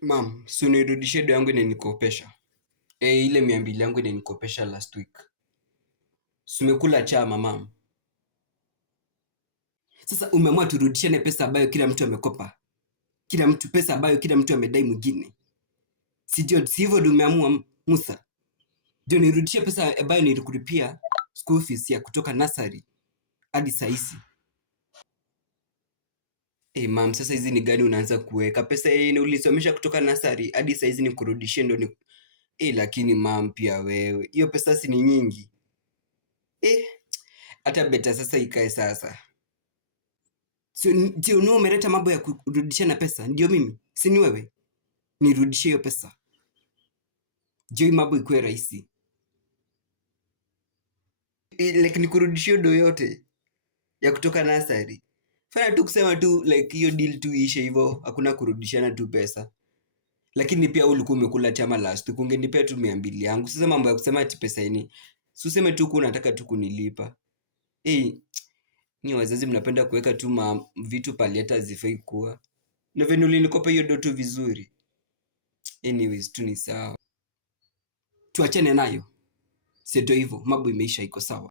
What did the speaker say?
Mam, si unirudishie do yangu inanikopesha. Ile 200 yangu inanikopesha last week. Sumekula chama mam. Sasa umeamua turudishane pesa ambayo kila mtu amekopa. Kila mtu pesa ambayo kila mtu amedai mwingine. Si hivyo ndio umeamua Musa? Ndio nirudishie pesa ambayo nilikulipia school fees ya kutoka nursery hadi saa hizi. Mam, sasa hizi ni gani unaanza kuweka? Pesa yenye ulisomesha kutoka nursery hadi saa hizi nikurudishie ndio ni lakini mam pia wewe. Hiyo pesa si ni nyingi. Hata beta sasa ikae sasa. Sio ni umeleta mambo ya kurudishana pesa, ndio mimi? Si ni wewe? Nirudishie hiyo pesa. Ndio mambo ikuwe rahisi. Like nikurudishie do yote ya kutoka nursery. Fanya tu kusema tu like hiyo deal tu ishe hivyo, hakuna kurudishana tu pesa. Lakini pia ulikuwa umekula chama last week, ungenipea tu 200 yangu. Sasa mambo ya kusema ati pesa ini. Si useme tu unataka tu kunilipa. Ni wazazi mnapenda kuweka tu vitu pale hata hazifai kuwa. Na venye ulinikopa hiyo doto vizuri. Anyways, tu ni sawa. Tuachane nayo. Sio hivyo, mambo imeisha iko sawa.